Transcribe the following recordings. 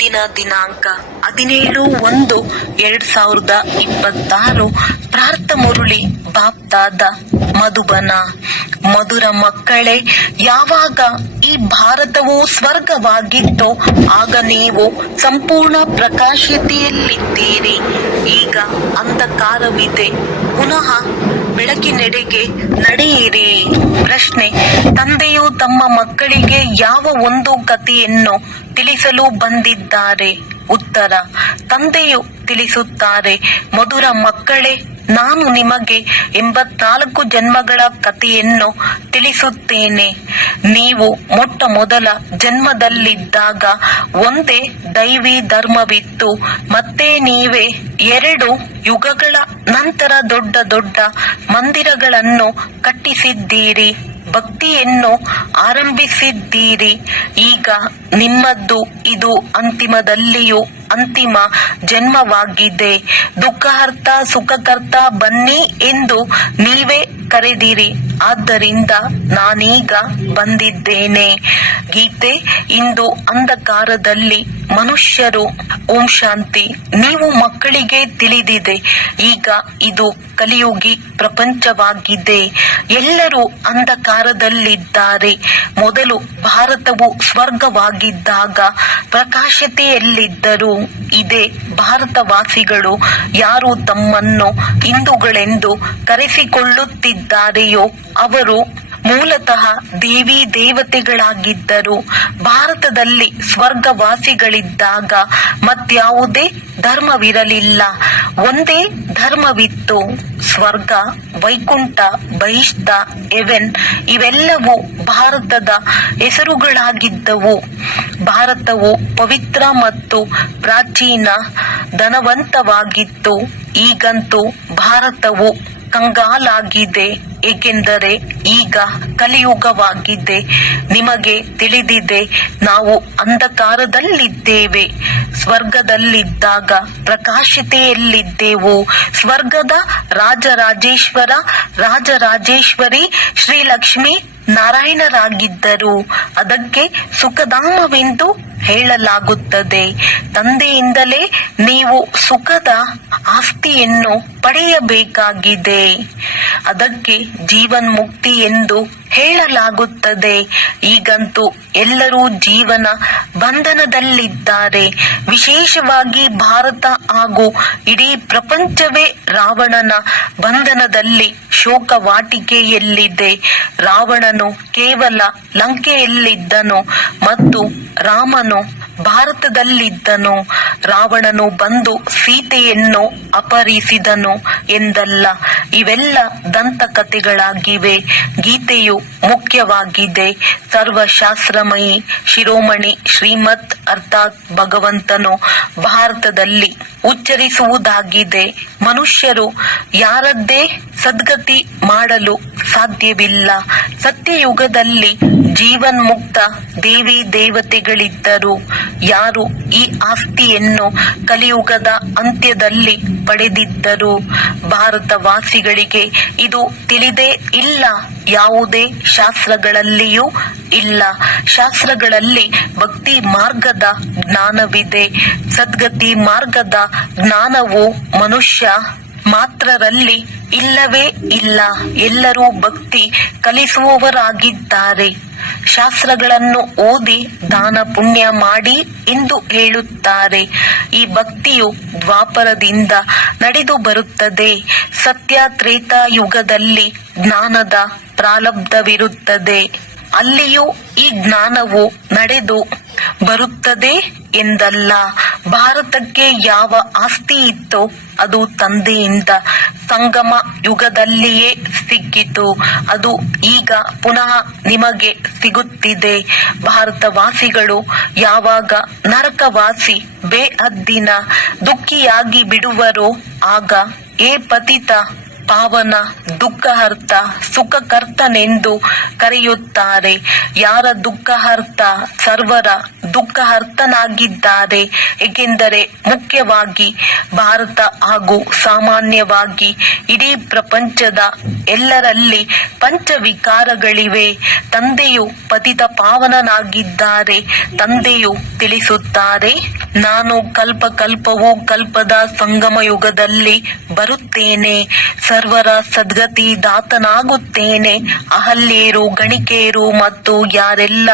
ಇಂದಿನ ದಿನಾಂಕ 17/1/2026. ಪ್ರಾರ್ಥ ಮುರಳಿ ಬಾಪ್ದಾದ ಮಧುಬನ. ಮಧುರ ಮಕ್ಕಳೇ, ಯಾವಾಗ ಈ ಭಾರತವು ಸ್ವರ್ಗವಾಗಿತ್ತೋ ಆಗ ನೀವು ಸಂಪೂರ್ಣ ಪ್ರಕಾಶತೆಯಲ್ಲಿದ್ದೀರಿ. ಈಗ ಅಂಧಕಾರವಿದೆ, ಪುನಃ ಬೆಳಕಿನೆಡೆಗೆ ನಡೆಯಿರಿ. ಪ್ರಶ್ನೆ: ತಂದೆಯು ತಮ್ಮ ಮಕ್ಕಳಿಗೆ ಯಾವ ಒಂದು ಕಥೆಯನ್ನು ತಿಳಿಸಲು ಬಂದಿದ್ದಾರೆ? ಉತ್ತರ: ತಂದೆಯು ತಿಳಿಸುತ್ತಾರೆ, ಮಧುರ ಮಕ್ಕಳೇ, ನಾನು ನಿಮಗೆ 84 ಜನ್ಮಗಳ ಕಥೆಯನ್ನು ತಿಳಿಸುತ್ತೇನೆ. ನೀವು ಮೊಟ್ಟ ಮೊದಲ ಜನ್ಮದಲ್ಲಿದ್ದಾಗ ಒಂದೇ ದೈವಿ ಧರ್ಮವಿತ್ತು. ಮತ್ತೆ ನೀವೇ 2 ಯುಗಗಳ ನಂತರ ದೊಡ್ಡ ದೊಡ್ಡ ಮಂದಿರಗಳನ್ನು ಕಟ್ಟಿಸಿದ್ದೀರಿ, ಭಕ್ತಿಯನ್ನು ಆರಂಭಿಸಿದ್ದೀರಿ. ಈಗ ನಿಮ್ಮದ್ದು ಇದು ಅಂತಿಮದಲ್ಲಿಯೂ ಅಂತಿಮ ಜನ್ಮವಾಗಿದೆ. ದುಃಖಹರ್ತ ಸುಖಕರ್ತ ಬನ್ನಿ ಎಂದು ನೀವೇ ಕರೆದಿರಿ, ಆದ್ದರಿಂದ ನಾನೀಗ ಬಂದಿದ್ದೇನೆ. ಗೀತೆ: ಇಂದು ಅಂಧಕಾರದಲ್ಲಿ ಮನುಷ್ಯರು. ಓಂ ಶಾಂತಿ. ನೀವು ಮಕ್ಕಳಿಗೆ ತಿಳಿದಿದೆ, ಈಗ ಇದು ಕಲಿಯುಗಿ ಪ್ರಪಂಚವಾಗಿದೆ. ಎಲ್ಲರೂ ಅಂಧಕಾರದಲ್ಲಿದ್ದಾರೆ. ಮೊದಲು ಭಾರತವು ಸ್ವರ್ಗವಾಗಿದ್ದಾಗ ಪ್ರಕಾಶತೆಯಲ್ಲಿದ್ದರು. ಇದೇ ಭಾರತವಾಸಿಗಳು. ಯಾರು ತಮ್ಮನ್ನು ಹಿಂದೂಗಳೆಂದು ಕರೆಸಿಕೊಳ್ಳುತ್ತಿದ್ದಾರೆಯೋ ಅವರು ಮೂಲತಃ ದೇವಿ ದೇವತೆಗಳಾಗಿದ್ದರು. ಭಾರತದಲ್ಲಿ ಸ್ವರ್ಗವಾಸಿಗಳಿದ್ದಾಗ ಮತ್ಯಾವುದೇ ಧರ್ಮವಿರಲಿಲ್ಲ, ಒಂದೇ ಧರ್ಮವಿತ್ತು. ಸ್ವರ್ಗ, ವೈಕುಂಠ, ಬಹಿಷ್ಠ, ಹೆವೆನ್ ಇವೆಲ್ಲವೂ ಭಾರತದ ಹೆಸರುಗಳಾಗಿದ್ದವು. ಭಾರತವು ಪವಿತ್ರ ಮತ್ತು ಪ್ರಾಚೀನ, ಧನವಂತವಾಗಿತ್ತು. ಈಗಂತೂ ಭಾರತವು ಕಂಗಾಲಾಗಿದೆ, ಏಕೆಂದರೆ ಈಗ ಕಲಿಯುಗವಾಗಿದೆ. ನಿಮಗೆ ತಿಳಿದಿದೆ, ನಾವು ಅಂಧಕಾರದಲ್ಲಿದ್ದೇವೆ. ಸ್ವರ್ಗದಲ್ಲಿದ್ದಾಗ ಪ್ರಕಾಶತೆಯಲ್ಲಿದ್ದೆವು. ಸ್ವರ್ಗದ ರಾಜರಾಜೇಶ್ವರ ರಾಜರಾಜೇಶ್ವರಿ ಶ್ರೀಲಕ್ಷ್ಮೀ ನಾರಾಯಣರಾಗಿದ್ದರು. ಅದಕ್ಕೆ ಸುಖಧಾಮವೆಂದು ಹೇಳಲಾಗುತ್ತದೆ. ತಂದೆಯಿಂದಲೇ ನೀವು ಸುಖದ ಆಸ್ತಿಯನ್ನು ಪಡೆಯಬೇಕಾಗಿದೆ. ಅದಕ್ಕೆ ಜೀವನ್ಮುಕ್ತಿ ಎಂದು ಹೇಳಲಾಗುತ್ತದೆ. ಈಗಂತೂ ಎಲ್ಲರೂ ಜೀವನ ಬಂಧನದಲ್ಲಿದ್ದಾರೆ. ವಿಶೇಷವಾಗಿ ಭಾರತ ಹಾಗೂ ಇಡೀ ಪ್ರಪಂಚವೇ ರಾವಣನ ಬಂಧನದಲ್ಲಿ ಶೋಕವಾಟಿಕೆಯಲ್ಲಿದೆ. ರಾವಣನು ಕೇವಲ ಲಂಕೆಯಲ್ಲಿದ್ದನು ಮತ್ತು ರಾಮನು ಭಾರತದಲ್ಲಿದ್ದನು. ರಾವಣನು ಬಂದು ಸೀತೆಯನ್ನು ಅಪಹರಿಸಿದನು ಎಂದಲ್ಲ. ಇವೆಲ್ಲ ದಂತಕಥೆಗಳಾಗಿವೆ. ಗೀತೆಯು ಮುಖ್ಯವಾಗಿದೆ. ಸರ್ವಶಾಸ್ತ್ರಮಯಿ ಶಿರೋಮಣಿ ಶ್ರೀಮತ್ ಅರ್ಥಾತ್ ಭಗವಂತನು ಭಾರತದಲ್ಲಿ ಉಚ್ಚರಿಸುವುದಾಗಿದೆ. ಮನುಷ್ಯರು ಯಾರದ್ದೇ ಸದ್ಗತಿ ಮಾಡಲು ಸಾಧ್ಯವಿಲ್ಲ. ಸತ್ಯಯುಗದಲ್ಲಿ ಜೀವನ್ಮುಕ್ತ ದೇವಿ ದೇವತೆಗಳಿದ್ದರು. ಯಾರು ಈ ಆಸ್ತಿಯನ್ನು ಕಲಿಯುಗದ ಅಂತ್ಯದಲ್ಲಿ ಪಡೆದಿದ್ದರು. ಭಾರತವಾಸಿಗಳಿಗೆ ಇದು ತಿಳಿದೇ ಇಲ್ಲ. ಯಾವುದೇ ಶಾಸ್ತ್ರಗಳಲ್ಲಿಯೂ ಇಲ್ಲ. ಶಾಸ್ತ್ರಗಳಲ್ಲಿ ಭಕ್ತಿ ಮಾರ್ಗದ ಜ್ಞಾನವಿದೆ. ಸದ್ಗತಿ ಮಾರ್ಗದ ಜ್ಞಾನವು ಮನುಷ್ಯ ಮಾತ್ರರಲ್ಲಿ ಇಲ್ಲವೇ ಇಲ್ಲ. ಎಲ್ಲರೂ ಭಕ್ತಿ ಕಲಿಸುವವರಾಗಿದ್ದಾರೆ. ಶಾಸ್ತ್ರಗಳನ್ನು ಓದಿ ದಾನ ಪುಣ್ಯ ಮಾಡಿ ಎಂದು ಹೇಳುತ್ತಾರೆ. ಈ ಭಕ್ತಿಯು ದ್ವಾಪರದಿಂದ ನಡೆದು ಬರುತ್ತದೆ. ಸತ್ಯ ತ್ರೇತಾ ಯುಗದಲ್ಲಿ ಜ್ಞಾನದ ಪ್ರಾರಬ್ಧವಿರುತ್ತದೆ. ಅಲ್ಲಿಯೂ ಈ ಜ್ಞಾನವು ನಡೆದು ಬರುತ್ತದೆ ಎಂದಲ್ಲ. ಭಾರತಕ್ಕೆ ಯಾವ ಆಸ್ತಿ ಇತ್ತೋ ಅದು ತಂದೆಯಿಂದ ಸಂಗಮ ಯುಗದಲ್ಲಿಯೇ ಸಿಕ್ಕಿತು. ಅದು ಈಗ ಪುನಃ ನಿಮಗೆ ಸಿಗುತ್ತಿದೆ. ಭಾರತವಾಸಿಗಳು ಯಾವಾಗ ನರಕವಾಸಿ ಬೇಹದ್ದಿನ ದುಃಖಿಯಾಗಿ ಬಿಡುವರೋ ಆಗ ಏ ಪತಿತ ಪಾವನ ದುಃಖಹರ್ತ ಸುಖಕರ್ತನೆಂದು ಕರೆಯುತ್ತಾರೆ. ಯಾರ ದುಃಖಹರ್ತ ಸರ್ವರ ದುಃಖಹರ್ತನಾಗಿದ್ದಾರೆ. ಏಕೆಂದರೆ ಮುಖ್ಯವಾಗಿ ಭಾರತ ಹಾಗೂ ಸಾಮಾನ್ಯವಾಗಿ ಇಡೀ ಪ್ರಪಂಚದ ಎಲ್ಲರಲ್ಲಿ ಪಂಚವಿಕಾರಗಳಿವೆ. ತಂದೆಯು ಪತಿತ ಪಾವನನಾಗಿದ್ದಾರೆ. ತಂದೆಯು ತಿಳಿಸುತ್ತಾರೆ, ನಾನು ಕಲ್ಪವೂ ಕಲ್ಪದ ಸಂಗಮ ಯುಗದಲ್ಲಿ ಬರುತ್ತೇನೆ. ಸರ್ವರ ಸದ್ಗತಿ ದಾತನಾಗುತ್ತೇನೆ. ಅಹಲ್ಯರು, ಗಣಿಕೆಯರು ಮತ್ತು ಯಾರೆಲ್ಲ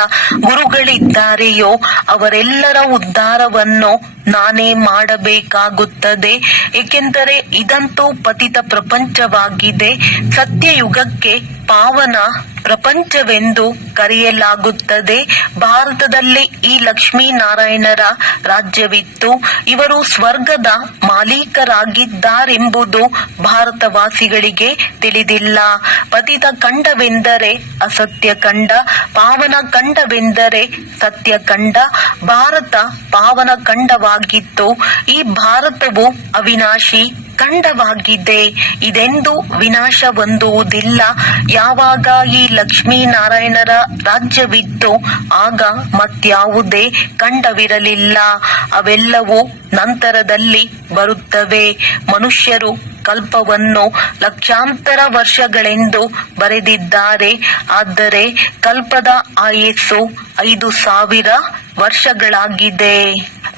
ಗುರುಗಳಿದ್ದಾರೆಯೋ ಅವರೆಲ್ಲರ ಉದ್ಧಾರವನ್ನು ನಾನೇ ಮಾಡಬೇಕಾಗುತ್ತದೆ. ಏಕೆಂದರೆ ಇದಂತೂ ಪತಿತ ಪ್ರಪಂಚವಾಗಿದೆ. ಸತ್ಯಯುಗಕ್ಕೆ ಪಾವನ ಪ್ರಪಂಚವೆಂದು ಕರೆಯಲಾಗುತ್ತದೆ. ಭಾರತದಲ್ಲಿ ಈ ಲಕ್ಷ್ಮೀನಾರಾಯಣರ ರಾಜ್ಯವಿತ್ತು. ಇವರು ಸ್ವರ್ಗದ ಮಾಲೀಕರಾಗಿದ್ದಾರೆಂಬುದು ಭಾರತವಾಸಿಗಳಿಗೆ ತಿಳಿದಿಲ್ಲ. ಪತಿತ ಖಂಡವೆಂದರೆ ಅಸತ್ಯ ಖಂಡ, ಪಾವನ ಖಂಡವೆಂದರೆ ಸತ್ಯ ಖಂಡ. ಭಾರತ ಪಾವನ ಖಂಡವಾಗಿತ್ತು. ಈ ಭಾರತವು ಅವಿನಾಶಿ ಖಂಡವಾಗಿದೆ. ಇದೆಂದು ವಿನಾಶ ಹೊಂದುವುದಿಲ್ಲ. ಯಾವಾಗ ಈ ಲಕ್ಷ್ಮೀನಾರಾಯಣರ ರಾಜ್ಯವಿತ್ತು ಆಗ ಮತ್ಯಾವುದೇ ಖಂಡವಿರಲಿಲ್ಲ. ಅವೆಲ್ಲವೂ ನಂತರದಲ್ಲಿ ಬರುತ್ತವೆ. ಮನುಷ್ಯರು ಕಲ್ಪವನ್ನು ಲಕ್ಷಾಂತರ ವರ್ಷಗಳೆಂದು ಬರೆದಿದ್ದಾರೆ. ಆದರೆ ಕಲ್ಪದ ಆಯಸ್ಸು 5,000 ವರ್ಷಗಳಾಗಿದೆ.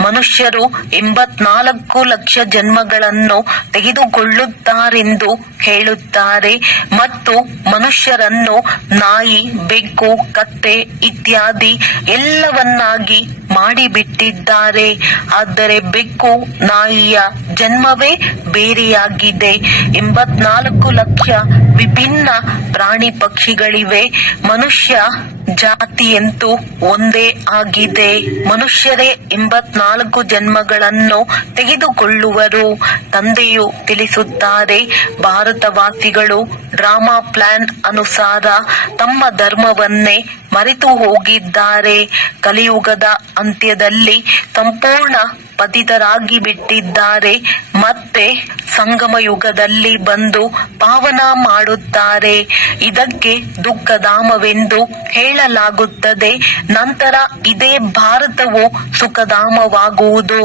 ಮನುಷ್ಯರು 84 ಲಕ್ಷ ಜನ್ಮಗಳನ್ನು ತೆಗೆದುಕೊಳ್ಳುತ್ತಾರೆಂದು ಹೇಳುತ್ತಾರೆ ಮತ್ತು ಮನುಷ್ಯರನ್ನು ನಾಯಿ, ಬೆಕ್ಕು, ಕತ್ತೆ ಇತ್ಯಾದಿ ಎಲ್ಲವನ್ನಾಗಿ ಮಾಡಿಬಿಟ್ಟಿದ್ದಾರೆ. ಆದರೆ ಬೆಕ್ಕು, ನಾಯಿಯ ಜನ್ಮವೇ ಬೇರೆಯಾಗಿದೆ. 84 ಲಕ್ಷ ವಿಭಿನ್ನ ಪ್ರಾಣಿ ಪಕ್ಷಿಗಳಿವೆ. ಮನುಷ್ಯ ಜಾತಿಯಂತೂ ಒಂದೇ ಆಗಿದೆ. ಮನುಷ್ಯರೇ 84 ಜನ್ಮಗಳನ್ನು ತೆಗೆದುಕೊಳ್ಳುವರು. ತಂದೆಯು ತಿಳಿಸುತ್ತಾರೆ, ಭಾರತವಾಸಿಗಳು ಡ್ರಾಮಾ ಪ್ಲಾನ್ ಅನುಸಾರ ತಮ್ಮ ಧರ್ಮವನ್ನೇ ಮರೆತು ಹೋಗಿದ್ದಾರೆ. ಕಲಿಯುಗದ ಅಂತ್ಯದಲ್ಲಿ ಸಂಪೂರ್ಣ ಪತಿತರಾಗಿ ಬಿಟ್ಟಿದ್ದಾರೆ. ಮತ್ತೆ ಸಂಗಮ ಯುಗದಲ್ಲಿ ಬಂದು ಪಾವನ ಮಾಡುತ್ತಾರೆ. ಇದಕ್ಕೆ ದುಃಖಧಾಮವೆಂದು ಹೇಳಲಾಗುತ್ತದೆ. ನಂತರ ಇದೇ ಭಾರತವು ಸುಖಧಾಮವಾಗುವುದು.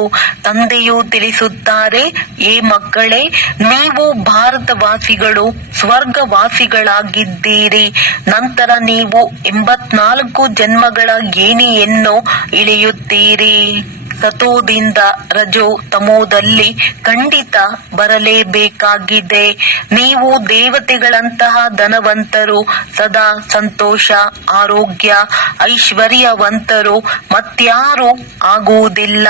ತಂದೆಯು ತಿಳಿಸುತ್ತಾರೆ, ಏ ಮಕ್ಕಳೇ, ನೀವು ಭಾರತವಾಸಿಗಳು ಸ್ವರ್ಗವಾಸಿಗಳಾಗಿದ್ದೀರಿ. ನಂತರ ನೀವು 84 ಜನ್ಮಗಳ ಏಣಿಯನ್ನು ಇಳಿಯುತ್ತೀರಿ. ಸತೋದಿಂದ ರಜೋ ತಮೋದಲ್ಲಿ ಖಂಡಿತ ಬರಲೇಬೇಕಾಗಿದೆ. ನೀವು ದೇವತೆಗಳಂತಹ ಧನವಂತರು, ಸದಾ ಸಂತೋಷ, ಆರೋಗ್ಯ, ಐಶ್ವರ್ಯವಂತರು ಮತ್ಯಾರು ಆಗುವುದಿಲ್ಲ.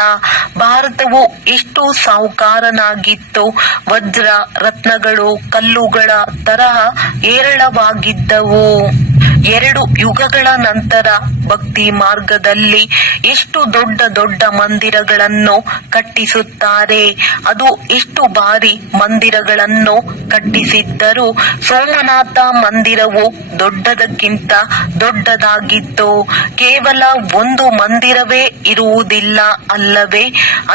ಭಾರತವು ಎಷ್ಟು ಸಾಹುಕಾರನಾಗಿತ್ತು. ವಜ್ರ ರತ್ನಗಳು ಕಲ್ಲುಗಳ ತರಹ ಹೇರಳವಾಗಿದ್ದವು. 2 ಯುಗಗಳ ನಂತರ ಭಕ್ತಿ ಮಾರ್ಗದಲ್ಲಿ ಎಷ್ಟು ದೊಡ್ಡ ದೊಡ್ಡ ಮಂದಿರಗಳನ್ನು ಕಟ್ಟಿಸುತ್ತಾರೆ. ಅದು ಎಷ್ಟು ಬಾರಿ ಮಂದಿರಗಳನ್ನು ಕಟ್ಟಿಸಿದ್ದರೂ ಸೋಮನಾಥ ಮಂದಿರವು ದೊಡ್ಡದಕ್ಕಿಂತ ದೊಡ್ಡದಾಗಿತ್ತು. ಕೇವಲ ಒಂದು ಮಂದಿರವೇ ಇರುವುದಿಲ್ಲ ಅಲ್ಲವೇ?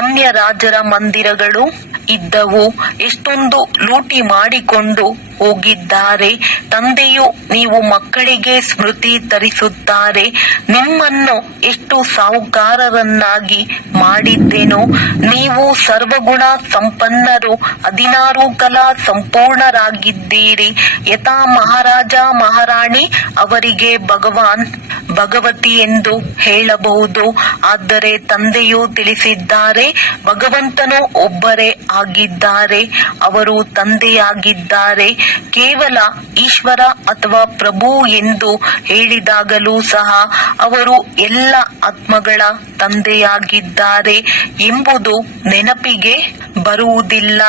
ಅನ್ಯ ರಾಜರ ಮಂದಿರಗಳು ಇದ್ದವು. ಎಷ್ಟೊಂದು ಲೂಟಿ ಮಾಡಿಕೊಂಡು ಹೋಗಿದ್ದಾರೆ. ತಂದೆಯು ನೀವು ಮಕ್ಕಳಿಗೆ ಸ್ಮೃತಿ ತರಿಸುತ್ತಾರೆ, ನಿಮ್ಮನ್ನು ಎಷ್ಟು ಸಾಹುಕಾರರನ್ನಾಗಿ ಮಾಡಿದ್ದೇನೋ. ನೀವು ಸರ್ವಗುಣ ಸಂಪನ್ನರು, 16 ಕಲಾ ಸಂಪೂರ್ಣರಾಗಿದ್ದೀರಿ. ಯಥಾ ಮಹಾರಾಜ ಮಹಾರಾಣಿ ಅವರಿಗೆ ಭಗವಾನ್ ಭಗವತಿ ಎಂದು ಹೇಳಬಹುದು. ಆದರೆ ತಂದೆಯು ತಿಳಿಸಿದ್ದಾರೆ, ಭಗವಂತನು ಒಬ್ಬರೇ ಆಗಿದ್ದಾರೆ. ಅವರು ತಂದೆಯಾಗಿದ್ದಾರೆ. ಕೇವಲ ಈಶ್ವರ ಅಥವಾ ಪ್ರಭು ಎಂದು ಹೇಳಿದಾಗಲೂ ಸಹ ಅವರು ಎಲ್ಲ ಆತ್ಮಗಳ ತಂದೆಯಾಗಿದ್ದಾರೆ ಎಂಬುದು ನೆನಪಿಗೆ ಬರುವುದಿಲ್ಲ.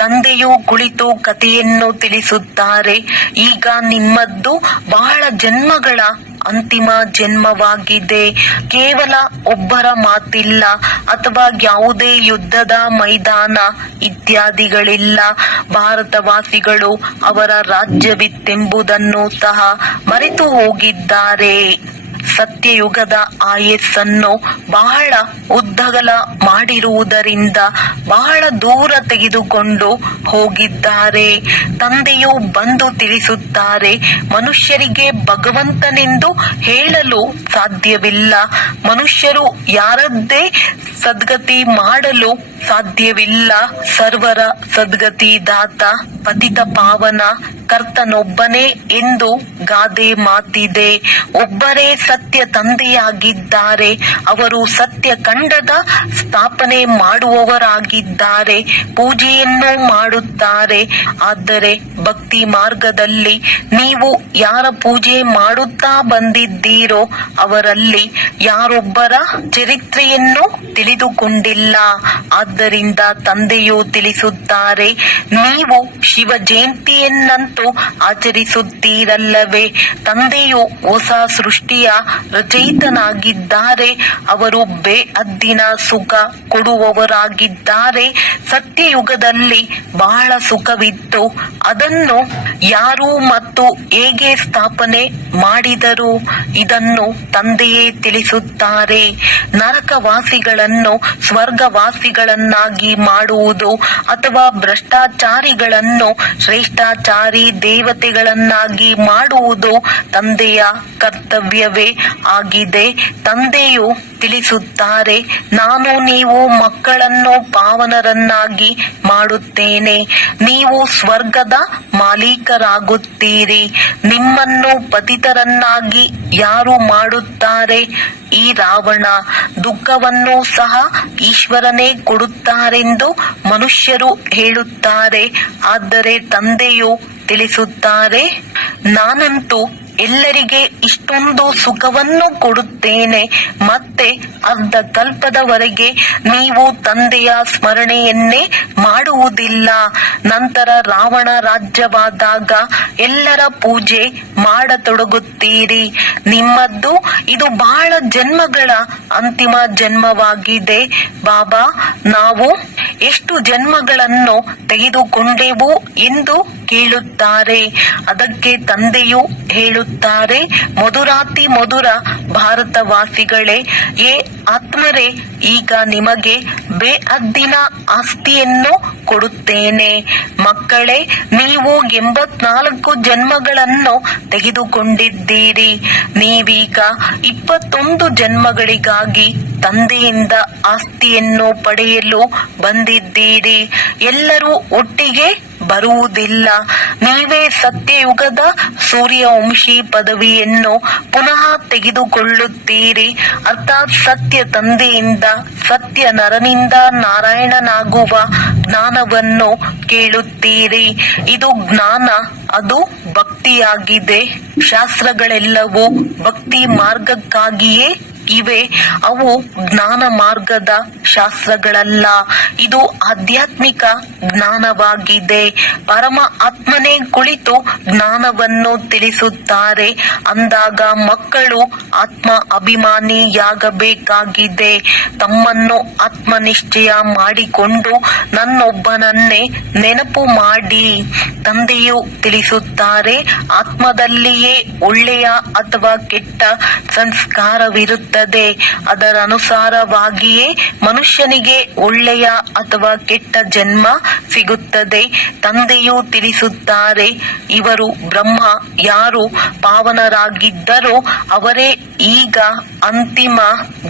ತಂದೆಯು ಕುಳಿತು ಕಥೆಯನ್ನು ತಿಳಿಸುತ್ತಾರೆ. ಈಗ ನಿಮ್ಮದ್ದು ಬಹಳ ಜನ್ಮಗಳ ಅಂತಿಮ ಜನ್ಮವಾಗಿದೆ. ಕೇವಲ ಒಬ್ಬರ ಮಾತಿಲ್ಲ ಅಥವಾ ಯಾವುದೇ ಯುದ್ಧದ ಮೈದಾನ ಇತ್ಯಾದಿಗಳಿಲ್ಲ. ಭಾರತವಾಸಿಗಳು ಅವರ ರಾಜ್ಯವಿತ್ತೆಂಬುದನ್ನು ಸಹ ಮರೆತು ಹೋಗಿದ್ದಾರೆ. ಸತ್ಯಯುಗದ ಆಯಸ್ಸನ್ನು ಬಹಳ ಉದ್ದಗಲ ಮಾಡಿರುವುದರಿಂದ ಬಹಳ ದೂರ ತೆಗೆದುಕೊಂಡು ಹೋಗಿದ್ದಾರೆ. ತಂದೆಯು ಬಂದು ತಿಳಿಸುತ್ತಾರೆ, ಮನುಷ್ಯರಿಗೆ ಭಗವಂತನೆಂದು ಹೇಳಲು ಸಾಧ್ಯವಿಲ್ಲ. ಮನುಷ್ಯರು ಯಾರದ್ದೇ ಸದ್ಗತಿ ಮಾಡಲು ಸಾಧ್ಯವಿಲ್ಲ. ಸರ್ವರ ಸದ್ಗತಿ ದಾತ, ಪತಿತ ಪಾವನ, ಕರ್ತನೊಬ್ಬನೇ ಎಂದು ಗಾದೆ ಮಾತಿದೆ. ಒಬ್ಬರೇ ಸತ್ಯ ತಂದೆಯಾಗಿದ್ದಾರೆ. ಅವರು ಸತ್ಯ ಖಂಡದ ಸ್ಥಾಪನೆ ಮಾಡುವವರಾಗಿದ್ದಾರೆ. ಪೂಜೆಯನ್ನು ಮಾಡುತ್ತಾರೆ. ಆದರೆ ಭಕ್ತಿ ಮಾರ್ಗದಲ್ಲಿ ನೀವು ಯಾರ ಪೂಜೆ ಮಾಡುತ್ತಾ ಬಂದಿದ್ದೀರೋ ಅವರಲ್ಲಿ ಯಾರೊಬ್ಬರ ಚರಿತ್ರೆಯನ್ನು ತಿಳಿದುಕೊಂಡಿಲ್ಲ. ಆದ್ದರಿಂದ ತಂದೆಯು ತಿಳಿಸುತ್ತಾರೆ, ನೀವು ಶಿವ ಜಯಂತಿಯನ್ನಂತೂ ಆಚರಿಸುತ್ತೀರಲ್ಲವೇ? ತಂದೆಯು ಹೊಸ ಸೃಷ್ಟಿಯ ರಚಯಿತನಾಗಿದ್ದಾರೆ. ಅವರು ಬೇಅದ್ದಿನ ಸುಖ ಕೊಡುವವರಾಗಿದ್ದಾರೆ. ಸತ್ಯಯುಗದಲ್ಲಿ ಬಹಳ ಸುಖವಿತ್ತು. ಅದನ್ನು ಯಾರು ಮತ್ತು ಹೇಗೆ ಸ್ಥಾಪನೆ ಮಾಡಿದರು? ಇದನ್ನು ತಂದೆಯೇ ತಿಳಿಸುತ್ತಾರೆ. ನರಕವಾಸಿಗಳನ್ನು ಸ್ವರ್ಗವಾಸಿಗಳನ್ನಾಗಿ ಮಾಡುವುದು ಅಥವಾ ಭ್ರಷ್ಟಾಚಾರಿಗಳನ್ನು ಶ್ರೇಷ್ಠಾಚಾರಿ ದೇವತೆಗಳನ್ನಾಗಿ ಮಾಡುವುದು ತಂದೆಯ ಕರ್ತವ್ಯವೇ ಆಗಿದೆ. ತಂದೆಯು ತಿಳಿಸುತ್ತಾರೆ, ನಾನು ನೀವು ಮಕ್ಕಳನ್ನು ಪಾವನರನ್ನಾಗಿ ಮಾಡುತ್ತೇನೆ. ನೀವು ಸ್ವರ್ಗದ ಮಾಲೀಕರಾಗುತ್ತೀರಿ. ನಿಮ್ಮನ್ನು ಪತಿತರನ್ನಾಗಿ ಯಾರು ಮಾಡುತ್ತಾರೆ? ಈ ರಾವಣ. ದುಃಖವನ್ನು ಸಹ ಈಶ್ವರನೇ ಕೊಡುತ್ತಾರೆಂದು ಮನುಷ್ಯರು ಹೇಳುತ್ತಾರೆ. ಆದರೆ ತಂದೆಯು ತಿಳಿಸುತ್ತಾರೆ, ನಾನಂತೂ ಎಲ್ಲರಿಗೆ ಇಷ್ಟೊಂದು ಸುಖವನ್ನು ಕೊಡುತ್ತೇನೆ. ಮತ್ತೆ ಅರ್ಧ ಕಲ್ಪದವರೆಗೆ ನೀವು ತಂದೆಯ ಸ್ಮರಣೆಯನ್ನೇ ಮಾಡುವುದಿಲ್ಲ. ನಂತರ ರಾವಣ ರಾಜ್ಯವಾದಾಗ ಎಲ್ಲರ ಪೂಜೆ ಮಾಡತೊಡಗುತ್ತೀರಿ. ನಿಮ್ಮದ್ದು ಇದು ಬಹಳ ಜನ್ಮಗಳ ಅಂತಿಮ ಜನ್ಮವಾಗಿದೆ. ಬಾಬಾ, ನಾವು ಎಷ್ಟು ಜನ್ಮಗಳನ್ನು ತೆಗೆದುಕೊಂಡೆವು ಎಂದು ಕೇಳುತ್ತಾರೆ. ಅದಕ್ಕೆ ತಂದೆಯು ಹೇಳುತ್ತಾರೆ, ಮಧುರಾತಿ ಮಧುರ ಭಾರತವಾಸಿಗಳೇ, ಏ ಆತ್ಮರೇ, ಈಗ ನಿಮಗೆ ಬೇಅದ್ದಿನ ಆಸ್ತಿಯನ್ನು ಕೊಡುತ್ತೇನೆ. ಮಕ್ಕಳೇ, ನೀವು 84 ಜನ್ಮಗಳನ್ನು ತೆಗೆದುಕೊಂಡಿದ್ದೀರಿ. ನೀವೀಗ 21 ಜನ್ಮಗಳಿಗಾಗಿ ತಂದೆಯಿಂದ ಆಸ್ತಿಯನ್ನು ಪಡೆಯಲು ಬಂದಿದ್ದೀರಿ. ಎಲ್ಲರೂ ಒಟ್ಟಿಗೆ ಬರುವುದಿಲ್ಲ. ನೀವೇ ಸತ್ಯಯುಗದ ಸೂರ್ಯವಂಶಿ ಪದವಿಯನ್ನು ಪುನಃ ತೆಗೆದುಕೊಳ್ಳುತ್ತೀರಿ. ಅರ್ಥಾತ್ ಸತ್ಯ ತಂದೆಯಿಂದ ಸತ್ಯ ನರನಿಂದ ನಾರಾಯಣನಾಗುವ ಜ್ಞಾನವನ್ನು ಕೇಳುತ್ತೀರಿ. ಇದು ಜ್ಞಾನ, ಅದು ಭಕ್ತಿಯಾಗಿದೆ. ಶಾಸ್ತ್ರಗಳೆಲ್ಲವೂ ಭಕ್ತಿ ಮಾರ್ಗಕ್ಕಾಗಿಯೇ ಇವೆ. ಅವು ಜ್ಞಾನ ಮಾರ್ಗದ ಶಾಸ್ತ್ರಗಳಲ್ಲ. ಇದು ಆಧ್ಯಾತ್ಮಿಕ ಜ್ಞಾನವಾಗಿದೆ. ಪರಮ ಆತ್ಮನೇ ಕುಳಿತು ಜ್ಞಾನವನ್ನು ತಿಳಿಸುತ್ತಾರೆ. ಅಂದಾಗ ಮಕ್ಕಳು ಆತ್ಮ ಅಭಿಮಾನಿಯಾಗಬೇಕಾಗಿದೆ. ತಮ್ಮನ್ನು ಆತ್ಮನಿಶ್ಚಯ ಮಾಡಿಕೊಂಡು ನನ್ನೊಬ್ಬನನ್ನೇ ನೆನಪು ಮಾಡಿ. ತಂದೆಯು ತಿಳಿಸುತ್ತಾರೆ, ಆತ್ಮದಲ್ಲಿಯೇ ಒಳ್ಳೆಯ ಅಥವಾ ಕೆಟ್ಟ ಸಂಸ್ಕಾರವಿರುತ್ತದೆ. ಅದರ ಅನುಸಾರವಾಗಿಯೇ ಮನುಷ್ಯನಿಗೆ ಒಳ್ಳೆಯ ಅಥವಾ ಕೆಟ್ಟ ಜನ್ಮ ಸಿಗುತ್ತದೆ. ತಂದೆಯು ತಿಳಿಸುತ್ತಾರೆ, ಇವರು ಬ್ರಹ್ಮ. ಯಾರು ಪಾವನರಾಗಿದ್ದರೋ ಅವರೇ ಈಗ ಅಂತಿಮ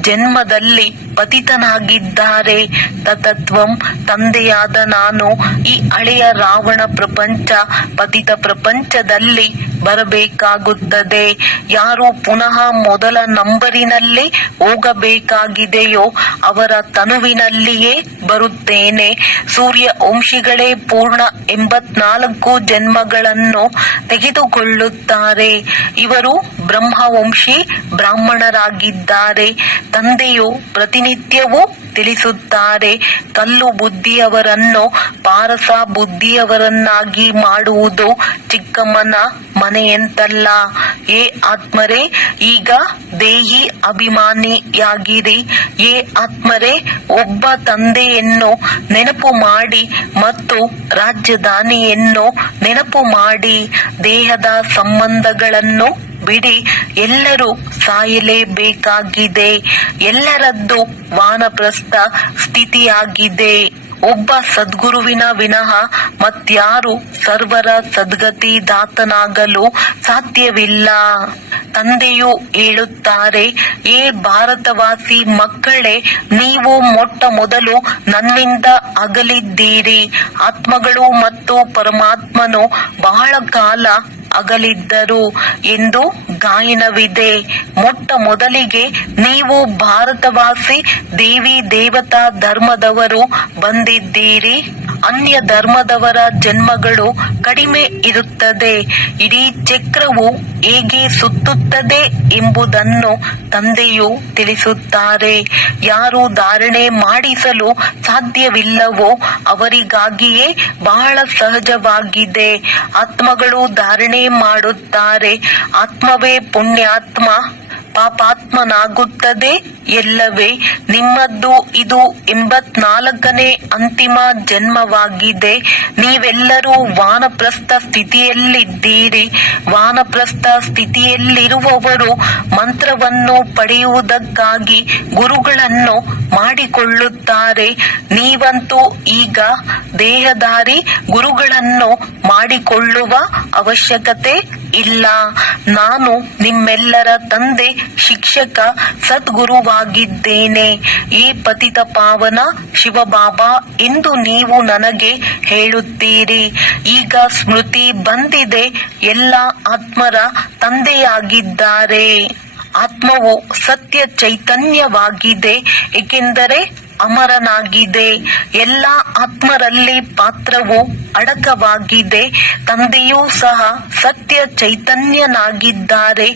ಜನ್ಮದಲ್ಲಿ ಪತಿತನಾಗಿದ್ದಾರೆ. ತತತ್ವಂ. ತಂದೆಯಾದ ನಾನು ಈ ಹಳೆಯ ರಾವಣ ಪ್ರಪಂಚ ಪತಿತ ಪ್ರಪಂಚದಲ್ಲಿ ಬರಬೇಕಾಗುತ್ತದೆ. ಯಾರು ಪುನಃ ಮೊದಲ ನಂಬರಿನಲ್ಲಿ ಹೋಗಬೇಕಾಗಿದೆಯೋ ಅವರ ತನುವಿನಲ್ಲಿಯೇ ಬರುತ್ತೇನೆ. ಸೂರ್ಯ ವಂಶಿಗಳೇ ಪೂರ್ಣ 84 ಜನ್ಮಗಳನ್ನು ತೆಗೆದುಕೊಳ್ಳುತ್ತಾರೆ. ಇವರು ಬ್ರಹ್ಮವಂಶಿ ಬ್ರಾಹ್ಮಣರಾಗಿದ್ದಾರೆ. ತಂದೆಯು ಪ್ರತಿನಿತ್ಯವೂ ತಿಳಿಸುತ್ತಾರೆ, ಕಲ್ಲು ಬುದ್ಧಿಯವರನ್ನು ಪಾರಸ ಬುದ್ಧಿಯವರನ್ನಾಗಿ ಮಾಡುವುದು ಚಿಕ್ಕಮ್ಮನ ಮನೆಯಂತಲ್ಲ. ಏ ಆತ್ಮರೇ, ಈಗ ದೇಹಿ ಅಭಿಮಾನಿಯಾಗಿರಿ. ಏ ಆತ್ಮರೇ, ಒಬ್ಬ ತಂದೆಯನ್ನು ನೆನಪು ಮಾಡಿ ಮತ್ತು ರಾಜಧಾನಿಯನ್ನು ನೆನಪು ಮಾಡಿ. ದೇಹದ ಸಂಬಂಧಗಳನ್ನು ಬಿಡಿ. ಎಲ್ಲರೂ ಸಾಯಲೇಬೇಕಾಗಿದೆ. ಎಲ್ಲರದ್ದು ವಾನಪ್ರಸ್ಥ ಸ್ಥಿತಿಯಾಗಿದೆ. ಒಬ್ಬ ಸದ್ಗುರುವಿನ ವಿನಃ ಮತ್ಯಾರು ಸರ್ವರ ಸದ್ಗತಿ ದಾತನಾಗಲು ಸಾಧ್ಯವಿಲ್ಲ. ತಂದೆಯು ಹೇಳುತ್ತಾರೆ, ಏ ಭಾರತವಾಸಿ ಮಕ್ಕಳೇ, ನೀವು ಮೊಟ್ಟ ಮೊದಲು ನನ್ನಿಂದ ಅಗಲಿದ್ದೀರಿ. ಆತ್ಮಗಳು ಮತ್ತು ಪರಮಾತ್ಮನು ಬಹಳ ಕಾಲ ಅಗಲಿದ್ದರು ಎಂದು ಗಾಯನವಿದೆ. ಮೊಟ್ಟ ಮೊದಲಿಗೆ ನೀವು ಭಾರತವಾಸಿ ದೇವಿ ದೇವತಾ ಧರ್ಮದವರು ಬಂದಿದ್ದೀರಿ. ಅನ್ಯ ಧರ್ಮದವರ ಜನ್ಮಗಳು ಕಡಿಮೆ ಇರುತ್ತದೆ. ಇಡೀ ಚಕ್ರವು ಹೇಗೆ ಸುತ್ತುತ್ತದೆ ಎಂಬುದನ್ನು ತಂದೆಯು ತಿಳಿಸುತ್ತಾರೆ. ಯಾರು ಧಾರಣೆ ಮಾಡಿಸಲು ಸಾಧ್ಯವಿಲ್ಲವೋ ಅವರಿಗಾಗಿಯೇ ಬಹಳ ಸಹಜವಾಗಿದೆ. ಆತ್ಮಗಳು ಧಾರಣೆ ಮಾಡುತ್ತಾರೆ. ಆತ್ಮವೇ ಪುಣ್ಯಾತ್ಮ ಪಾಪಾತ್ಮನಾಗುತ್ತದೆ. ಎಲ್ಲವೇ ನಿಮ್ಮದ್ದು ಇದು 84ನೇ ಅಂತಿಮ ಜನ್ಮವಾಗಿದೆ. ನೀವೆಲ್ಲರೂ ವಾನಪ್ರಸ್ಥ ಸ್ಥಿತಿಯಲ್ಲಿದ್ದೀರಿ. ವಾನಪ್ರಸ್ಥ ಸ್ಥಿತಿಯಲ್ಲಿರುವವರು ಮಂತ್ರವನ್ನು ಪಡೆಯುವುದಕ್ಕಾಗಿ ಗುರುಗಳನ್ನು ಮಾಡಿಕೊಳ್ಳುತ್ತಾರೆ. ನೀವಂತೂ ಈಗ ದೇಹಧಾರಿ ಗುರುಗಳನ್ನು ಮಾಡಿಕೊಳ್ಳುವ ಅವಶ್ಯಕತೆ ಇಲ್ಲ. ನಾನು ನಿಮ್ಮೆಲ್ಲರ ತಂದೆ, ಶಿಕ್ಷಕ, ಸದ್ಗುರುವಾಗಿದ್ದೇನೆ. ಈ ಪತಿತ ಪಾವನ ಶಿವಬಾಬಾ ಎಂದು ನೀವು ನನಗೆ ಹೇಳುತ್ತೀರಿ. ಈಗ ಸ್ಮೃತಿ ಬಂದಿದೆ. ಎಲ್ಲ ಆತ್ಮರ ತಂದೆಯಾಗಿದ್ದಾರೆ. ಆತ್ಮವು ಸತ್ಯ ಚೈತನ್ಯವಾಗಿದೆ, ಏಕೆಂದರೆ ಅಮರನಾಗಿದೆ. ಎಲ್ಲ ಆತ್ಮರಲ್ಲಿ ಪಾತ್ರವು ಅಡಕವಾಗಿದೆ. ತಂದೆಯೂ ಸಹ ಸತ್ಯ ಚೈತನ್ಯನಾಗಿದ್ದಾರೆ.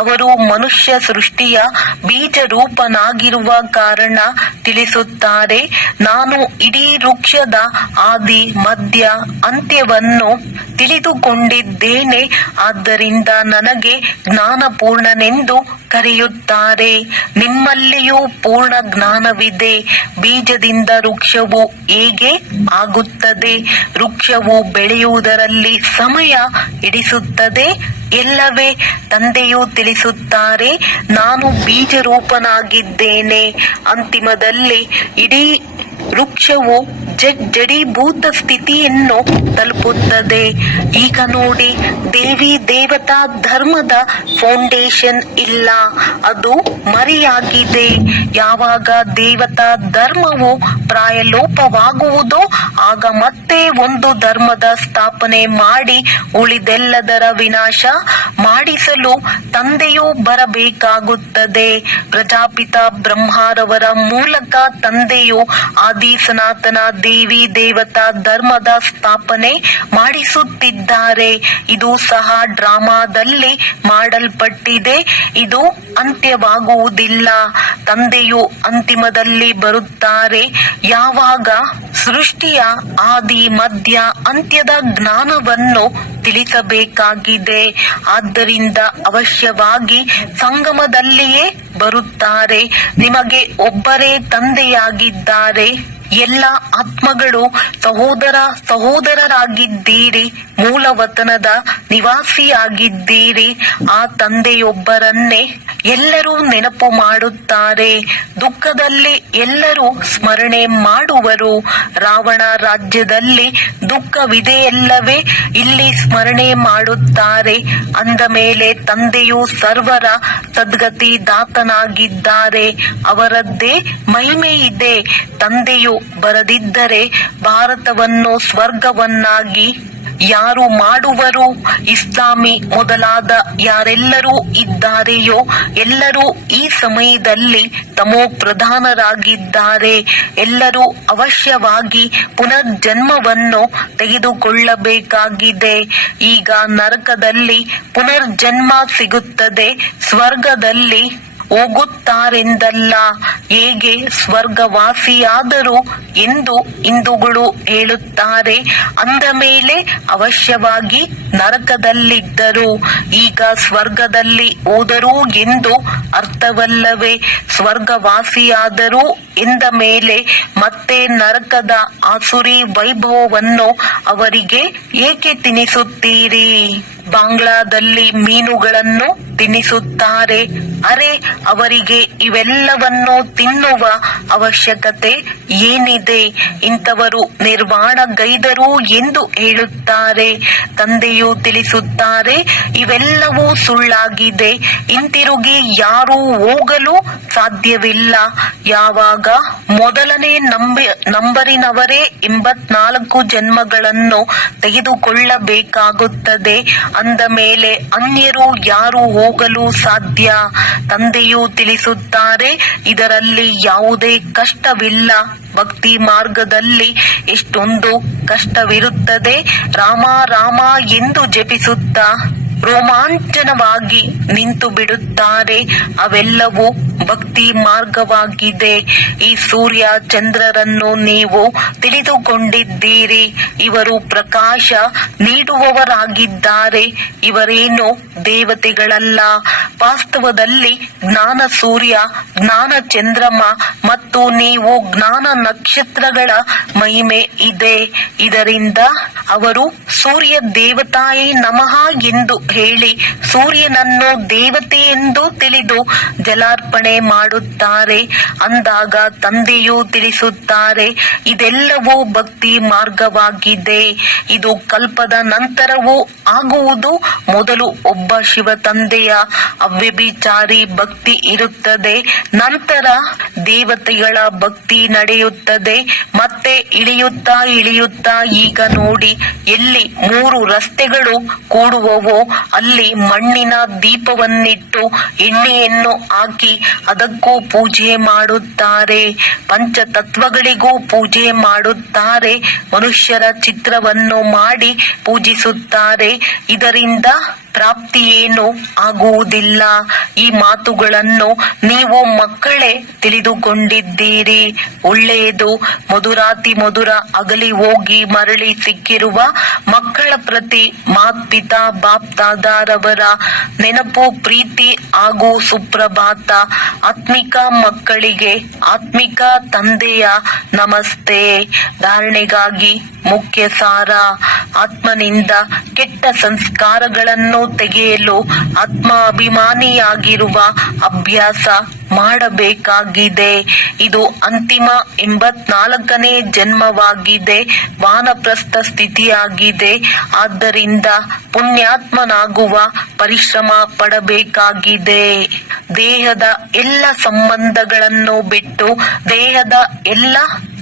ಅವರು ಮನುಷ್ಯ ಸೃಷ್ಟಿಯ ಬೀಜ ರೂಪನಾಗಿರುವ ಕಾರಣ ತಿಳಿಸುತ್ತಾರೆ, ನಾನು ಇಡೀ ವೃಕ್ಷದ ಆದಿ ಮಧ್ಯ ಅಂತ್ಯವನ್ನು ತಿಳಿದುಕೊಂಡಿದ್ದೇನೆ. ಆದ್ದರಿಂದ ನನಗೆ ಜ್ಞಾನಪೂರ್ಣನೆಂದು ಕರೆಯುತ್ತಾರೆ. ನಿಮ್ಮಲ್ಲಿಯೂ ಪೂರ್ಣ ಜ್ಞಾನವಿದೆ. ಬೀಜದಿಂದ ವೃಕ್ಷವು ಹೇಗೆ ಆಗುತ್ತದೆ? ವೃಕ್ಷವು ಬೆಳೆಯುವುದರಲ್ಲಿ ಸಮಯ ಹಿಡಿಸುತ್ತದೆ. ಎಲ್ಲವೇ ತಂದೆಯು ತಿಳಿಸುತ್ತಾರೆ, ನಾನು ಬೀಜ ರೂಪನಾಗಿದ್ದೇನೆ. ಅಂತಿಮದಲ್ಲಿ ಇಡೀ ವೃಕ್ಷವು ಜಡೀಭೂತ ಸ್ಥಿತಿಯನ್ನು ತಲುಪುತ್ತದೆ. ಈಗ ನೋಡಿ, ದೇವಿ ದೇವತಾ ಧರ್ಮದ ಫೌಂಡೇಶನ್ ಇಲ್ಲ, ಅದು ಮರೆಯಾಗಿದೆ. ಯಾವಾಗ ದೇವತಾ ಧರ್ಮವು ಪ್ರಾಯಲೋಪವಾಗುವುದೋ ಆಗ ಮತ್ತೆ ಒಂದು ಧರ್ಮದ ಸ್ಥಾಪನೆ ಮಾಡಿ ಉಳಿದೆಲ್ಲದರ ವಿನಾಶ ಮಾಡಿಸಲು ತಂದೆಯು ಬರಬೇಕಾಗುತ್ತದೆ. ಪ್ರಜಾಪಿತ ಬ್ರಹ್ಮರವರ ಮೂಲಕ ತಂದೆಯು ಆದಿ ಸನಾತನ ದೇವಿ ದೇವತಾ ಧರ್ಮದ ಸ್ಥಾಪನೆ ಮಾಡಿಸುತ್ತಿದ್ದಾರೆ. ಇದು ಸಹ ಡ್ರಾಮಾದಲ್ಲಿ ಮಾಡಲ್ಪಟ್ಟಿದೆ. ಇದು ಅಂತ್ಯವಾಗುವುದಿಲ್ಲ. ತಂದೆಯು ಅಂತಿಮದಲ್ಲಿ ಬರುತ್ತಾರೆ. ಯಾವಾಗ ಸೃಷ್ಟಿಯ ಆದಿ ಮಧ್ಯ ಅಂತ್ಯದ ಜ್ಞಾನವನ್ನು ತಿಳಿಸಬೇಕಾಗಿದೆ. ಆದ್ದರಿಂದ ಅವಶ್ಯವಾಗಿ ಸಂಗಮದಲ್ಲಿಯೇ ಬರುತ್ತಾರೆ. ನಿಮಗೆ ಒಬ್ಬರೇ ತಂದೆಯಾಗಿದ್ದಾರೆ. ಎಲ್ಲ ಆತ್ಮಗಳು ಸಹೋದರರಾಗಿದ್ದೀರಿ. ಮೂಲವತನದ ನಿವಾಸಿಯಾಗಿದ್ದೀರಿ. ಆ ತಂದೆಯೊಬ್ಬರನ್ನೇ ಎಲ್ಲರೂ ನೆನಪು ಮಾಡುತ್ತಾರೆ. ದುಃಖದಲ್ಲಿ ಎಲ್ಲರೂ ಸ್ಮರಣೆ ಮಾಡುವರು. ರಾವಣ ರಾಜ್ಯದಲ್ಲಿ ದುಃಖವಿದೆಯಲ್ಲವೇ? ಇಲ್ಲಿ ಸ್ಮರಣೆ ಮಾಡುತ್ತಾರೆ. ಅಂದ ಮೇಲೆ ತಂದೆಯು ಸರ್ವರ ಸದ್ಗತಿ ದಾತನಾಗಿದ್ದಾರೆ. ಅವರದ್ದೇ ಮಹಿಮೆ ಇದೆ. ತಂದೆಯು ಬರದಿದ್ದರೆ ಭಾರತವನ್ನು ಸ್ವರ್ಗವನ್ನಾಗಿ ಯಾರು ಮಾಡುವರು? ಇಸ್ಲಾಮಿ ಮೊದಲಾದ ಯಾರೆಲ್ಲರೂ ಇದ್ದಾರೆಯೋ ಎಲ್ಲರೂ ಈ ಸಮಯದಲ್ಲಿ ತಮೋ ಪ್ರಧಾನರಾಗಿದ್ದಾರೆ. ಎಲ್ಲರೂ ಅವಶ್ಯವಾಗಿ ಪುನರ್ಜನ್ಮವನ್ನು ತೆಗೆದುಕೊಳ್ಳಬೇಕಾಗಿದೆ. ಈಗ ನರಕದಲ್ಲಿ ಪುನರ್ಜನ್ಮ ಸಿಗುತ್ತದೆ, ಸ್ವರ್ಗದಲ್ಲಿ ಹೋಗುತ್ತಾರೆಂದಲ್ಲ. ಹೇಗೆ ಸ್ವರ್ಗವಾಸಿಯಾದರು ಎಂದು ಹಿಂದೂಗಳು ಹೇಳುತ್ತಾರೆ. ಅಂದ ಮೇಲೆ ಅವಶ್ಯವಾಗಿ ನರಕದಲ್ಲಿದ್ದರು. ಈಗ ಸ್ವರ್ಗದಲ್ಲಿ ಹೋದರು ಎಂದು ಅರ್ಥವಲ್ಲವೇ? ಸ್ವರ್ಗವಾಸಿಯಾದರು ಎಂದ ಮೇಲೆ ಮತ್ತೆ ನರಕದ ಆಸುರಿ ವೈಭವವನ್ನು ಅವರಿಗೆ ಏಕೆ ತಿನ್ನಿಸುತ್ತೀರಿ? ಬಾಂಗ್ಲಾದಲ್ಲಿ ಮೀನುಗಳನ್ನು ತಿನ್ನಿಸುತ್ತಾರೆ. ಅರೆ, ಅವರಿಗೆ ಇವೆಲ್ಲವನ್ನು ತಿನ್ನುವ ಅವಶ್ಯಕತೆ ಏನಿದೆ, ಇಂಥವರು ನಿರ್ವಾಣಗೈದರು ಎಂದು ಹೇಳುತ್ತಾರೆ. ತಂದೆಯು ತಿಳಿಸುತ್ತಾರೆ, ಇವೆಲ್ಲವೂ ಸುಳ್ಳಾಗಿದೆ. ಹಿಂತಿರುಗಿ ಯಾರೂ ಹೋಗಲು ಸಾಧ್ಯವಿಲ್ಲ. ಯಾವಾಗ ಮೊದಲನೇ ನಂಬರಿನವರೇ 84 ಜನ್ಮಗಳನ್ನು ತೆಗೆದುಕೊಳ್ಳಬೇಕಾಗುತ್ತದೆ, ಅಂದ ಮೇಲೆ ಅನ್ಯರು ಯಾರು ಹೋಗಲು ಸಾಧ್ಯ? ತಂದೆಯು ತಿಳಿಸುತ್ತಾರೆ, ಇದರಲ್ಲಿ ಯಾವುದೇ ಕಷ್ಟವಿಲ್ಲ. ಭಕ್ತಿ ಮಾರ್ಗದಲ್ಲಿ ಎಷ್ಟೊಂದು ಕಷ್ಟವಿರುತ್ತದೆ. ರಾಮ ರಾಮ ಎಂದು ಜಪಿಸುತ್ತಾ ರೋಮಾಂಚನವಾಗಿ ನಿಂತು ಬಿಡುತ್ತಾರೆ. ಅವೆಲ್ಲವೂ ಭಕ್ತಿ ಮಾರ್ಗವಾಗಿದೆ. ಈ ಸೂರ್ಯ ಚಂದ್ರರನ್ನು ನೀವು ತಿಳಿದುಕೊಂಡಿದ್ದೀರಿ. ಇವರು ಪ್ರಕಾಶ ನೀಡುವವರಾಗಿದ್ದಾರೆ. ಇವರೇನು ದೇವತೆಗಳಲ್ಲ. ವಾಸ್ತವದಲ್ಲಿ ಜ್ಞಾನ ಸೂರ್ಯ, ಜ್ಞಾನ ಚಂದ್ರಮ ಮತ್ತು ನೀವು ಜ್ಞಾನ ನಕ್ಷತ್ರಗಳ ಮಹಿಮೆ ಇದೆ. ಇದರಿಂದ ಅವರು ಸೂರ್ಯ ದೇವತಾಯೇ ನಮಃ ಎಂದು ಹೇಳಿ ಸೂರ್ಯನನ್ನು ದೇವತೆ ಎಂದು ತಿಳಿದು ಜಲಾರ್ಪಣೆ ಮಾಡುತ್ತಾರೆ. ಅಂದಾಗ ತಂದೆಯು ತಿಳಿಸುತ್ತಾರೆ, ಇದೆಲ್ಲವೂ ಭಕ್ತಿ ಮಾರ್ಗವಾಗಿದೆ. ಇದು ಕಲ್ಪದ ನಂತರವೂ ಆಗುವುದು. ಮೊದಲು ಒಬ್ಬ ಶಿವ ತಂದೆಯ ಅವ್ಯಭಿಚಾರಿ ಭಕ್ತಿ ಇರುತ್ತದೆ, ನಂತರ ದೇವತೆಗಳ ಭಕ್ತಿ ನಡೆಯುತ್ತದೆ. ಮತ್ತೆ ಇಳಿಯುತ್ತಾ ಇಳಿಯುತ್ತಾ ಈಗ ನೋಡಿ, ಎಲ್ಲಿ 3 ರಸ್ತೆಗಳು ಕೂಡುವವೋ ಅಲ್ಲಿ ಮಣ್ಣಿನ ದೀಪವನ್ನಿಟ್ಟು ಎಣ್ಣೆಯನ್ನು ಹಾಕಿ ಅದಕ್ಕೂ ಪೂಜೆ ಮಾಡುತ್ತಾರೆ. ಪಂಚತತ್ವಗಳಿಗೂ ಪೂಜೆ ಮಾಡುತ್ತಾರೆ. ಮನುಷ್ಯರ ಚಿತ್ರವನ್ನು ಮಾಡಿ ಪೂಜಿಸುತ್ತಾರೆ. ಇದರಿಂದ ಪ್ರಾಪ್ತಿಯೇನು ಆಗುವುದಿಲ್ಲ. ಈ ಮಾತುಗಳನ್ನು ನೀವು ಮಕ್ಕಳೇ ತಿಳಿದುಕೊಂಡಿದ್ದೀರಿ. ಒಳ್ಳೆಯದು. ಮಧುರಾತಿ ಮಧುರ ಅಗಲಿ ಹೋಗಿ ಮರಳಿ ಸಿಕ್ಕಿರುವ ಮಕ್ಕಳ ಪ್ರತಿ ಮಾತ್ಪಿತಾ ಬಾಪ್ದಾದಾರವರ ನೆನಪು, ಪ್ರೀತಿ ಹಾಗೂ ಸುಪ್ರಭಾತ. ಆತ್ಮಿಕ ಮಕ್ಕಳಿಗೆ ಆತ್ಮಿಕ ತಂದೆಯ ನಮಸ್ತೆ. ಧಾರಣೆಗಾಗಿ ಮುಖ್ಯ ಸಾರ: ಆತ್ಮನಿಂದ ಕೆಟ್ಟ ಸಂಸ್ಕಾರಗಳನ್ನು ತೆಗೆಯಲು ಆತ್ಮಾಭಿಮಾನಿಯಾಗಿರುವ ಅಭ್ಯಾಸ ಮಾಡಬೇಕಾಗಿದೆ. ಇದು ಅಂತಿಮ 84ನೇ ಜನ್ಮವಾಗಿದೆ, ವಾನಪ್ರಸ್ಥ ಸ್ಥಿತಿಯಾಗಿದೆ. ಆದ್ದರಿಂದ ಪುಣ್ಯಾತ್ಮನಾಗುವ ಪರಿಶ್ರಮ ಪಡಬೇಕಾಗಿದೆ. ದೇಹದ ಎಲ್ಲ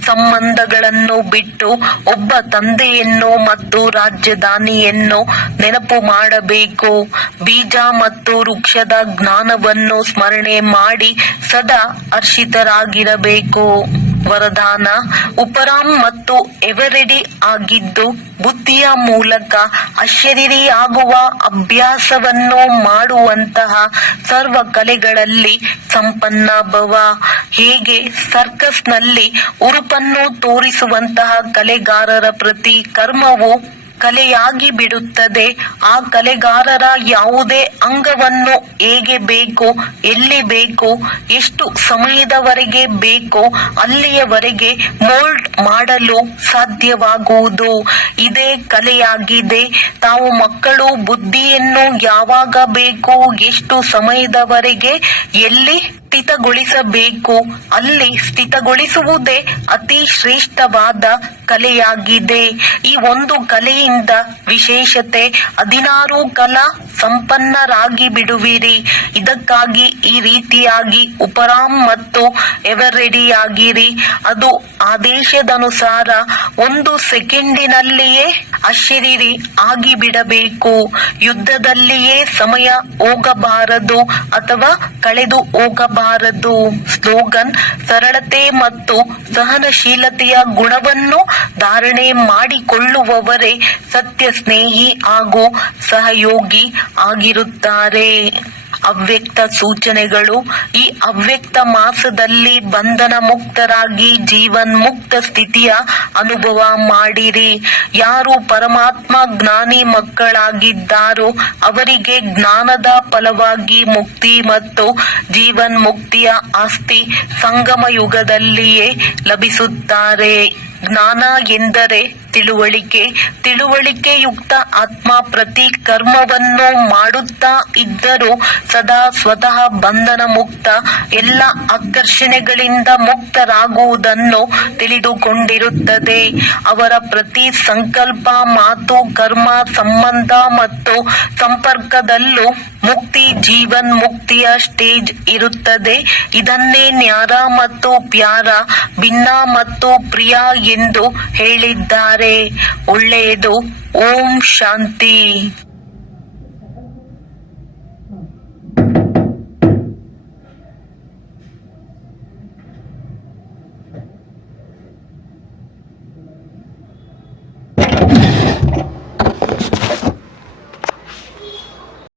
ಸಂಬಂಧಗಳನ್ನು ಬಿಟ್ಟು ಒಬ್ಬ ತಂದೆಯನ್ನು ಮತ್ತು ರಾಜಧಾನಿಯನ್ನು ನೆನಪು ಮಾಡಬೇಕು. ಬೀಜ ಮತ್ತು ವೃಕ್ಷದ ಜ್ಞಾನವನ್ನು ಸ್ಮರಣೆ ಮಾಡಿ ಸದಾ ಹರ್ಷಿತರಾಗಿರಬೇಕು. ವರದಾನ: ಉಪರಾಮ್ ಮತ್ತು ಎವರೆಡಿ ಆಗಿದ್ದು ಬುದ್ಧಿಯ ಮೂಲಕ ಅಶರೀರಿಯಾಗುವ ಅಭ್ಯಾಸವನ್ನು ಮಾಡುವಂತಹ ಸರ್ವ ಕಲೆಗಳಲ್ಲಿ ಸಂಪನ್ನ ಭವ. ಹೇಗೆ ಸರ್ಕಸ್ನಲ್ಲಿ ಉರುಪನ್ನು ತೋರಿಸುವಂತಹ ಕಲೆಗಾರರ ಪ್ರತಿ ಕರ್ಮವು ಕಲೆಯಾಗಿ ಬಿಡುತ್ತದೆ. ಆ ಕಲೆಗಾರರ ಯಾವುದೇ ಅಂಗವನ್ನು ಹೇಗೆ ಬೇಕು, ಎಲ್ಲಿ ಬೇಕು, ಎಷ್ಟು ಸಮಯದವರೆಗೆ ಬೇಕು ಅಲ್ಲಿಯವರೆಗೆ ಮೋಲ್ಡ್ ಮಾಡಲು ಸಾಧ್ಯವಾಗುವುದು. ಇದೇ ಕಲೆಯಾಗಿದೆ. ತಾವು ಮಕ್ಕಳು ಬುದ್ಧಿಯನ್ನು ಯಾವಾಗ ಬೇಕು, ಎಷ್ಟು ಸಮಯದವರೆಗೆ, ಎಲ್ಲಿ ಸ್ಥಿತಗೊಳಿಸಬೇಕು ಅಲ್ಲಿ ಸ್ಥಿತಗೊಳಿಸುವುದೇ ಅತಿ ಶ್ರೇಷ್ಠವಾದ ಕಲೆಯಾಗಿದೆ. ಈ ಒಂದು ಕಲೆಯಿಂದ ವಿಶೇಷತೆ 16 ಕಲಾ ಸಂಪನ್ನರಾಗಿ ಬಿಡುವಿರಿ. ಇದಕ್ಕಾಗಿ ಈ ರೀತಿಯಾಗಿ ಉಪರಾಮ್ ಮತ್ತು ಎವರೆಡಿಯಾಗಿರಿ. ಅದು ಆದೇಶದನುಸಾರ 1 ಸೆಕೆಂಡಿನಲ್ಲಿಯೇ ಅಶರೀರಿ ಆಗಿಬಿಡಬೇಕು. ಯುದ್ಧದಲ್ಲಿಯೇ ಸಮಯ ಹೋಗಬಾರದು ಅಥವಾ ಕಳೆದು ಹೋಗಬಾರದು. ಸ್ಲೋಗನ್: ಸರಳತೆ ಮತ್ತು ಸಹನಶೀಲತೆಯ ಗುಣವನ್ನು ಧಾರಣೆ ಮಾಡಿಕೊಳ್ಳುವವರೇ ಸತ್ಯ ಸ್ನೇಹಿ ಹಾಗೂ ಸಹಯೋಗಿ ಆಗಿರುತ್ತಾರೆ. ಅವ್ಯಕ್ತ ಸೂಚನೆಗಳು: ಈ ಅವ್ಯಕ್ತ ಮಾಸದಲ್ಲಿ ಬಂಧನ ಮುಕ್ತರಾಗಿ ಜೀವನ್ ಮುಕ್ತ ಸ್ಥಿತಿಯ ಅನುಭವ ಮಾಡಿರಿ. ಯಾರು ಪರಮಾತ್ಮ ಜ್ಞಾನಿ ಮಕ್ಕಳಾಗಿದ್ದಾರೋ ಅವರಿಗೆ ಜ್ಞಾನದ ಫಲವಾಗಿ ಮುಕ್ತಿ ಮತ್ತು ಜೀವನ್ ಮುಕ್ತಿಯ ಆಸ್ತಿ ಸಂಗಮ ಯುಗದಲ್ಲಿಯೇ ಲಭಿಸುತ್ತಾರೆ. ಜ್ಞಾನ ಎಂದರೆ ತಿಳುವಳಿಕೆ. ತಿಳುವಳಿಕೆಯುಕ್ತ ಆತ್ಮ ಪ್ರತಿ ಕರ್ಮವನ್ನು ಮಾಡುತ್ತಾ ಇದ್ದರೂ ಸದಾ ಸ್ವತಃ ಬಂಧನ ಮುಕ್ತ, ಎಲ್ಲ ಆಕರ್ಷಣೆಗಳಿಂದ ಮುಕ್ತರಾಗುವುದನ್ನು ತಿಳಿದುಕೊಂಡಿರುತ್ತದೆ. ಅವರ ಪ್ರತಿ ಸಂಕಲ್ಪ, ಮಾತು, ಕರ್ಮ, ಸಂಬಂಧ ಮತ್ತು ಸಂಪರ್ಕದಲ್ಲೂ ಮುಕ್ತಿ, ಜೀವನ್ ಮುಕ್ತಿಯ ಸ್ಟೇಜ್ ಇರುತ್ತದೆ. ಇದನ್ನೇ ನ್ಯಾರ ಮತ್ತು ಪ್ಯಾರ, ಭಿನ್ನ ಮತ್ತು ಪ್ರಿಯ ಎಂದು ಹೇಳಿದ್ದಾರೆ. ಒಳ್ಳೆಯದು. ಓಂ ಶಾಂತಿ.